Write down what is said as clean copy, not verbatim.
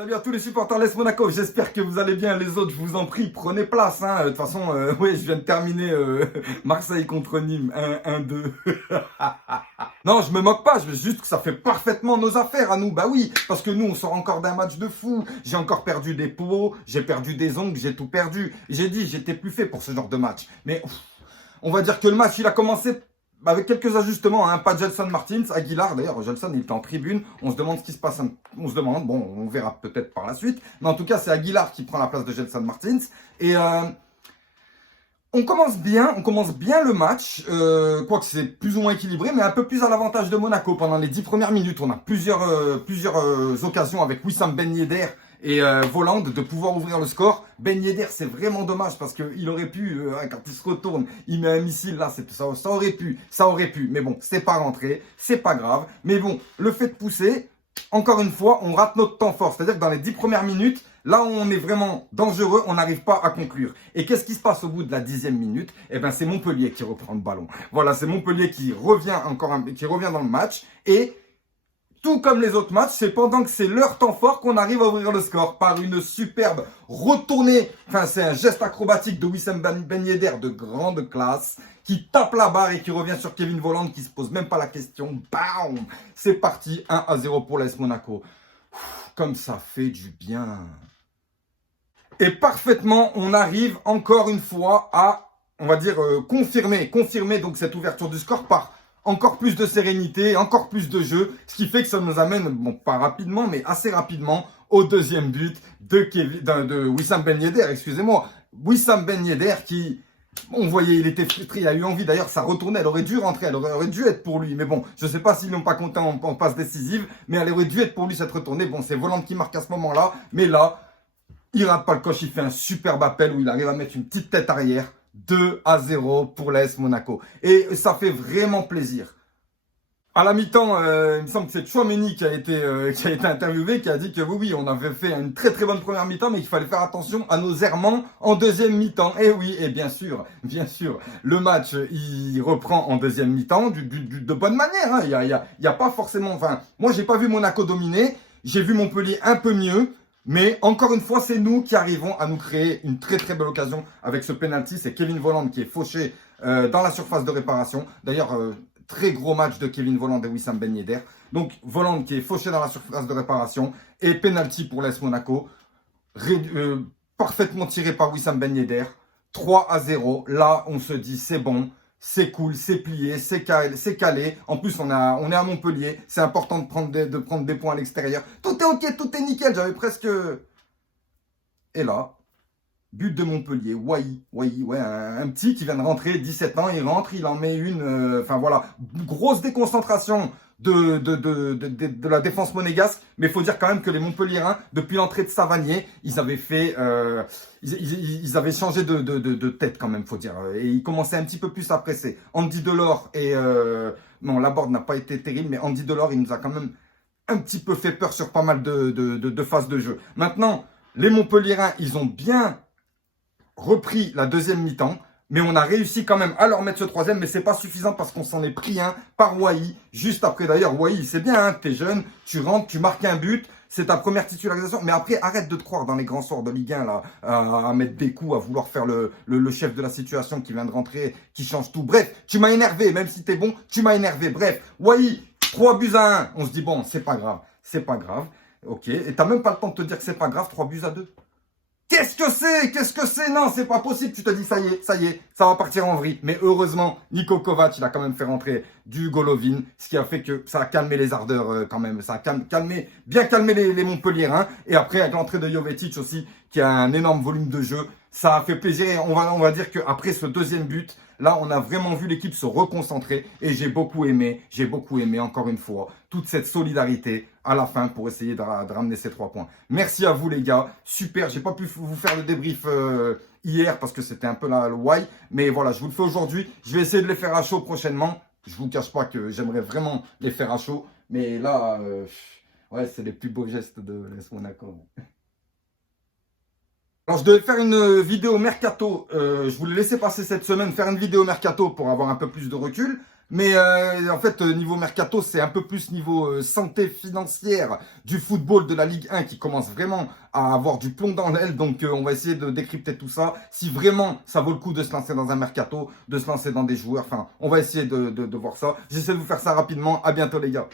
Salut à tous les supporters l'AS Monaco, j'espère que vous allez bien. Les autres, je vous en prie, prenez place. De toute façon, oui, je viens de terminer Marseille contre Nîmes, 1-2. Non, je me moque pas, je veux juste que ça fait parfaitement nos affaires à nous. Bah oui, parce que nous, on sort encore d'un match de fou. J'ai encore perdu des pots, j'ai perdu des ongles, j'ai tout perdu. J'ai dit, j'étais plus fait pour ce genre de match. Mais on va dire que le match, il a commencé avec quelques ajustements, hein. Pas Gelson Martins, Aguilar, d'ailleurs, Gelson il était en tribune, on se demande ce qui se passe, on se demande, bon, on verra peut-être par la suite, mais en tout cas, c'est Aguilar qui prend la place de Gelson Martins, et on commence bien le match, quoique c'est plus ou moins équilibré, mais un peu plus à l'avantage de Monaco. Pendant les 10 premières minutes, on a plusieurs occasions avec Wissam Ben Yedder et Voland de pouvoir ouvrir le score. Ben Yedder, c'est vraiment dommage parce qu'il aurait pu, quand il se retourne, il met un missile là, ça aurait pu. Mais bon, c'est pas rentré, c'est pas grave. Mais bon, le fait de pousser, encore une fois, on rate notre temps fort. C'est-à-dire que dans les 10 premières minutes, là où on est vraiment dangereux, on n'arrive pas à conclure. Et qu'est-ce qui se passe au bout de la 10e minute? Eh ben, c'est Montpellier qui reprend le ballon. Voilà, c'est Montpellier qui revient dans le match. Et tout comme les autres matchs, c'est pendant que c'est leur temps fort qu'on arrive à ouvrir le score par une superbe retournée. Enfin, c'est un geste acrobatique de Wissam Ben Yedder de grande classe qui tape la barre et qui revient sur Kevin Voland qui se pose même pas la question. Bam! C'est parti, 1-0 pour l'AS Monaco. Comme ça fait du bien. Et parfaitement, on arrive encore une fois à, on va dire, confirmer donc cette ouverture du score par encore plus de sérénité, encore plus de jeu, ce qui fait que ça nous amène, bon, pas rapidement, mais assez rapidement, au deuxième but de Wissam Ben Yedder, excusez-moi. Wissam Ben Yedder qui, on voyait, il était frustré, il a eu envie, d'ailleurs, ça retournait, elle aurait dû rentrer, elle aurait dû être pour lui, mais bon, je sais pas s'ils n'ont pas compté en passe décisive, mais elle aurait dû être pour lui cette retournée. Bon, c'est Voland qui marque à ce moment-là, mais là, il rate pas le coche, il fait un superbe appel où il arrive à mettre une petite tête arrière. 2-0 pour l'AS Monaco. Et ça fait vraiment plaisir. À la mi-temps, il me semble que c'est Tchouaméni qui a été interviewé, qui a dit que oui, on avait fait une très très bonne première mi-temps, mais qu'il fallait faire attention à nos errements en deuxième mi-temps. Et oui, et bien sûr, le match, il reprend en deuxième mi-temps de bonne manière. Hein. Il y a pas forcément... Enfin, moi, j'ai pas vu Monaco dominer, j'ai vu Montpellier un peu mieux. Mais encore une fois, c'est nous qui arrivons à nous créer une très très belle occasion avec ce penalty. C'est Kevin Voland qui est fauché dans la surface de réparation. D'ailleurs, très gros match de Kevin Voland et Wissam Ben Yedder. Donc Voland qui est fauché dans la surface de réparation et penalty pour l'AS Monaco. Parfaitement tiré par Wissam Ben Yedder. 3-0. Là, on se dit c'est bon. C'est cool, c'est plié, c'est calé. En plus, on est à Montpellier. C'est important de prendre des points à l'extérieur. Tout est ok, tout est nickel. J'avais presque... Et là, but de Montpellier. Ouais, un petit qui vient de rentrer, 17 ans. Il rentre, il en met une... Enfin voilà, grosse déconcentration de la défense monégasque. Mais il faut dire quand même que les Montpelliérains, depuis l'entrée de Savanier, ils avaient fait... Ils avaient changé de tête quand même, faut dire. Et ils commençaient un petit peu plus à presser. Andy Delors et... non, Laborde n'a pas été terrible, mais Andy Delors, il nous a quand même un petit peu fait peur sur pas mal de phases de jeu. Maintenant, les Montpelliérains, ils ont bien repris la deuxième mi-temps. Mais on a réussi quand même à leur mettre ce troisième, mais c'est pas suffisant parce qu'on s'en est pris un par Wai. Juste après d'ailleurs, Wai, c'est bien, hein, t'es jeune, tu rentres, tu marques un but, c'est ta première titularisation. Mais après, arrête de te croire dans les grands sorts de Ligue 1, là, à mettre des coups, à vouloir faire le chef de la situation qui vient de rentrer, qui change tout. Bref, tu m'as énervé, même si t'es bon, tu m'as énervé. Bref, Wai, 3-1. On se dit, bon, c'est pas grave. Ok, et t'as même pas le temps de te dire que c'est pas grave, 3-2. Qu'est-ce que c'est? Non, c'est pas possible. Tu te dis, ça y est, ça va partir en vrille. Mais heureusement, Niko Kovac, il a quand même fait rentrer du Golovin, ce qui a fait que ça a calmé les ardeurs quand même. Ça a bien calmé les Montpelliérains. Et après, avec l'entrée de Jovetic aussi, qui a un énorme volume de jeu, ça a fait plaisir. Et on va dire qu'après ce deuxième but, là, on a vraiment vu l'équipe se reconcentrer. Et j'ai beaucoup aimé, encore une fois, toute cette solidarité à la fin pour essayer de ramener ces 3 points. Merci à vous les gars, super, j'ai pas pu vous faire le débrief hier parce que c'était un peu le why, mais voilà, je vous le fais aujourd'hui, je vais essayer de les faire à chaud prochainement. Je vous cache pas que j'aimerais vraiment les faire à chaud, mais là, ouais, c'est les plus beaux gestes de l'AS Monaco. Alors, je devais faire une vidéo mercato, je voulais laisser passer cette semaine, faire une vidéo mercato pour avoir un peu plus de recul. Mais en fait, niveau mercato, c'est un peu plus niveau santé financière du football de la Ligue 1 qui commence vraiment à avoir du plomb dans l'aile. Donc, on va essayer de décrypter tout ça. Si vraiment ça vaut le coup de se lancer dans un mercato, de se lancer dans des joueurs. Enfin, on va essayer de voir ça. J'essaie de vous faire ça rapidement. À bientôt, les gars.